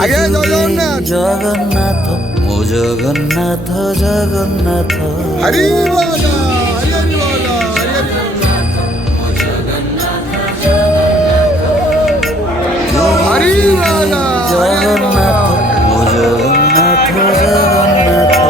ଆଜ୍ଞା ଜୟ ଜଗନ୍ନାଥ। ଜଗନ୍ନାଥ ମୋ ଜଗନ୍ନାଥ ଜଗନ୍ନାଥ ହରି ବୋଲ ହରି ବୋଲ ହରି ହରି ବୋଲ ଜଗନ୍ନାଥ ମୋ ଜଗନ୍ନାଥ ଜଗନ୍ନାଥ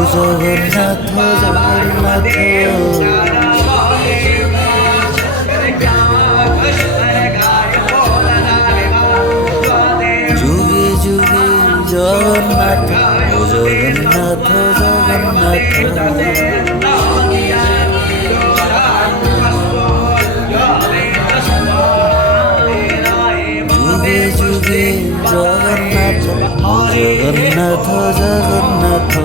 জগন্নাথ জগন্নাথ যুগে যুগে জগন্নাথ ও জগন্নাথ জগন্নাথ যুগে যুগে জগন্নাথ ও জগন্নাথ জগন্নাথ